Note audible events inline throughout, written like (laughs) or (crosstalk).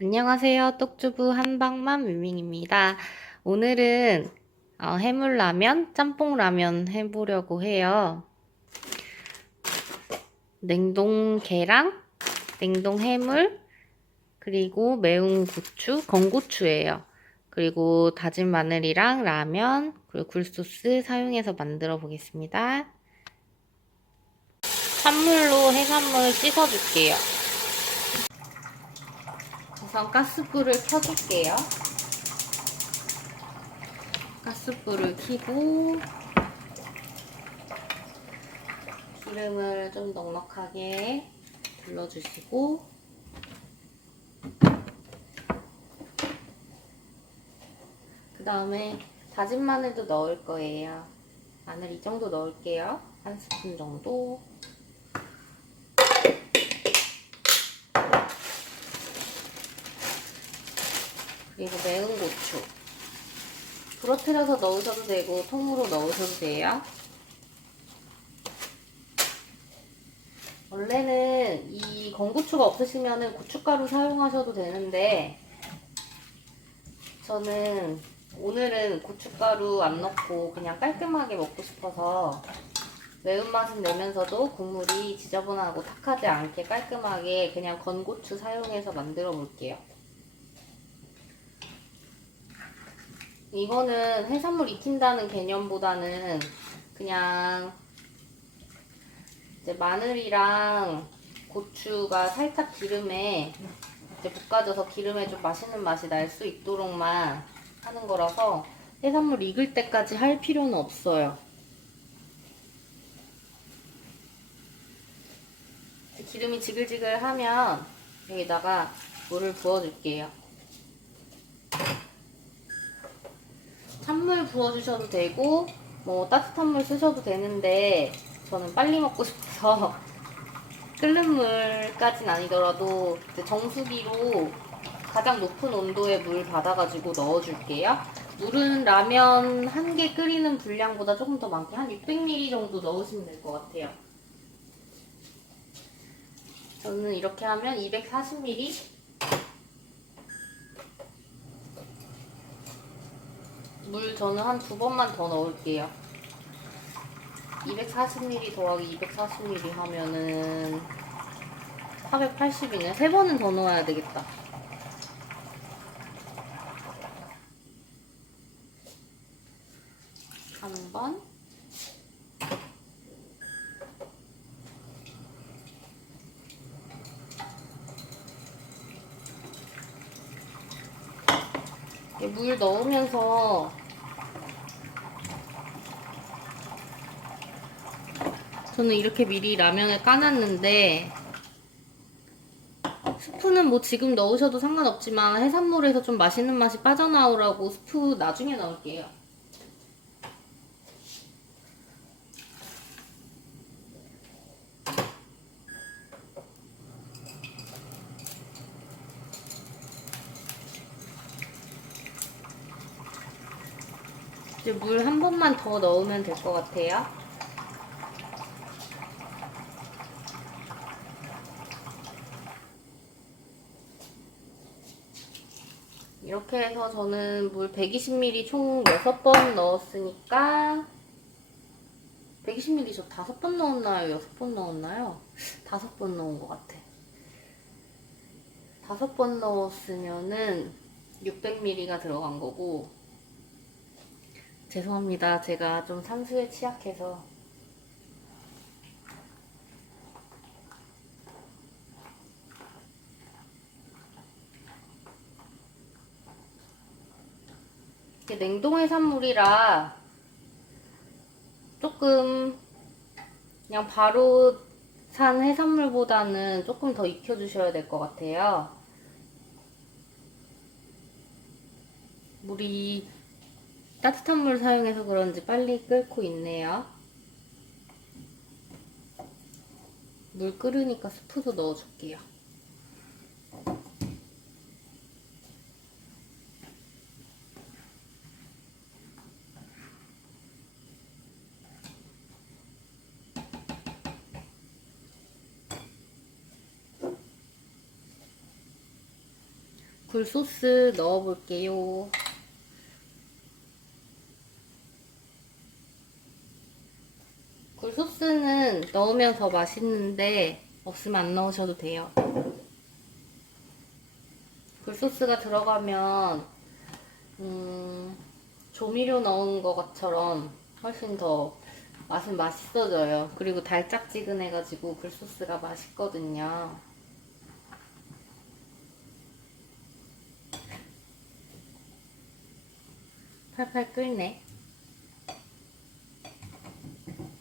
안녕하세요. 똑주부 한방만 뮤밍입니다. 오늘은 어, 해물라면, 짬뽕라면 해보려고 해요. 냉동 계랑, 냉동 해물, 그리고 매운 고추, 건고추예요. 그리고 다진 마늘이랑 라면, 그리고 굴소스 사용해서 만들어 보겠습니다. 찬물로 해산물 씻어줄게요. 우선 가스불을 켜줄게요. 가스불을 켜고 기름을 좀 넉넉하게 둘러주시고 그 다음에 다진 마늘도 넣을 거예요. 마늘 이 정도 넣을게요. 한 스푼 정도. 그리고 매운 고추. 부러뜨려서 넣으셔도 되고 통으로 넣으셔도 돼요. 원래는 이 건고추가 없으시면 고춧가루 사용하셔도 되는데 저는 오늘은 고춧가루 안 넣고 그냥 깔끔하게 먹고 싶어서 매운맛은 내면서도 국물이 지저분하고 탁하지 않게 깔끔하게 그냥 건고추 사용해서 만들어 볼게요. 이거는 해산물 익힌다는 개념보다는 그냥 이제 마늘이랑 고추가 살짝 기름에 이제 볶아져서 기름에 좀 맛있는 맛이 날 수 있도록만 하는 거라서 해산물 익을 때까지 할 필요는 없어요. 기름이 지글지글하면 여기다가 물을 부어줄게요. 찬물 부어주셔도 되고 뭐 따뜻한 물 쓰셔도 되는데 저는 빨리 먹고 싶어서 (laughs) 끓는 물까진 아니더라도 정수기로 가장 높은 온도의 물 받아가지고 넣어줄게요. 물은 라면 한 개 끓이는 분량보다 조금 더 많게 한 600ml 정도 넣으시면 될 것 같아요. 저는 이렇게 하면 240ml 물 저는 한 두 번만 더 넣을게요. 240ml 더하기 240ml 하면은 480이네. 세 번은 더 넣어야 되겠다. 한 번. 물 넣으면서 저는 이렇게 미리 라면을 까놨는데 스프는 뭐 지금 넣으셔도 상관없지만 해산물에서 좀 맛있는 맛이 빠져나오라고 스프 나중에 넣을게요. 이제 물 한 번만 더 넣으면 될 것 같아요. 이렇게 해서 저는 물 120ml 총 6번 넣었으니까 120ml 저 5번 넣었나요? 6번 넣었나요? 5번 넣은 것 같아. 5번 넣었으면은 600ml가 들어간 거고 죄송합니다. 제가 좀 산수에 취약해서 이게 냉동 해산물이라 조금 그냥 바로 산 해산물보다는 조금 더 익혀주셔야 될 것 같아요. 물이 따뜻한 물 사용해서 그런지 빨리 끓고 있네요. 물 끓으니까 스프도 넣어줄게요. 굴소스 넣어볼게요. 굴 소스는 넣으면 더 맛있는데 없으면 안 넣으셔도 돼요. 굴소스가 들어가면 음, 조미료 넣은 것처럼 훨씬 더 맛은 맛있어져요. 그리고 달짝지근해가지고 굴소스가 맛있거든요. 팔팔 끓네.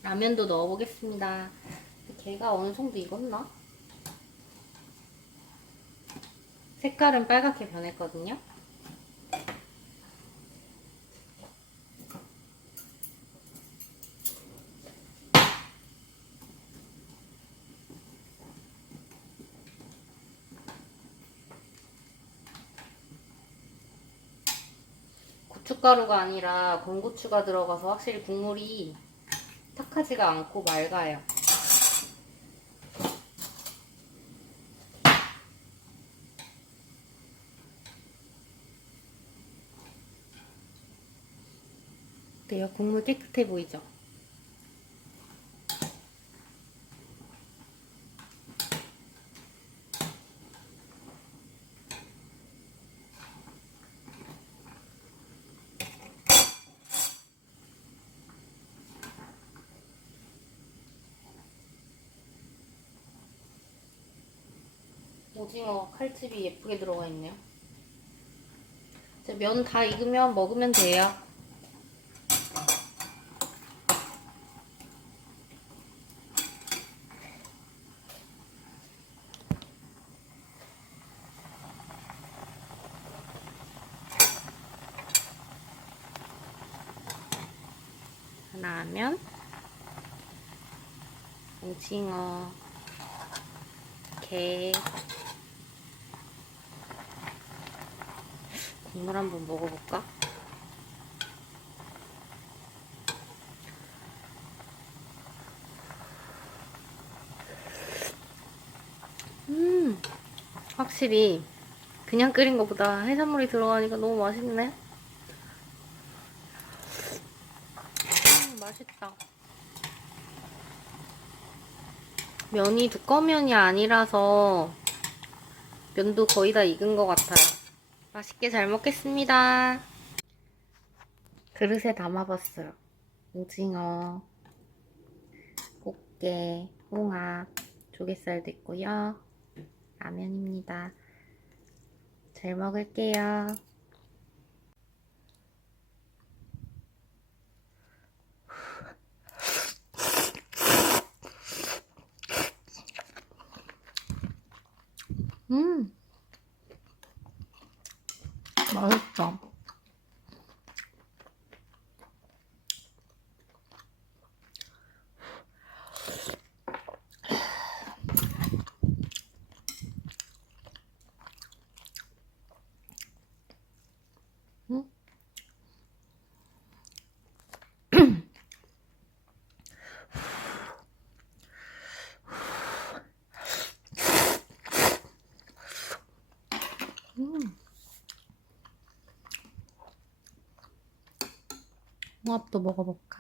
라면도 넣어보겠습니다. 걔가 어느 정도 익었나? 색깔은 빨갛게 변했거든요. 고춧가루가 아니라 건고추가 들어가서 확실히 국물이 탁하지가 않고 맑아요. 어때요? 국물 깨끗해 보이죠? 오징어 칼집이 예쁘게 들어가 있네요. 면 다 익으면 먹으면 돼요. 하나면 오징어 게 국물 한번 먹어볼까? 음, 확실히 그냥 끓인 것보다 해산물이 들어가니까 너무 맛있네. 음, 맛있다. 면이 두꺼면이 아니라서 면도 거의 다 익은 것 같아요. 맛있게 잘 먹겠습니다. 그릇에 담아봤어요. 오징어, 꽃게, 홍합, 조갯살도 있고요. 라면입니다. 잘 먹을게요. 음, 맛있다. 음? 음. 홍합도 먹어볼까?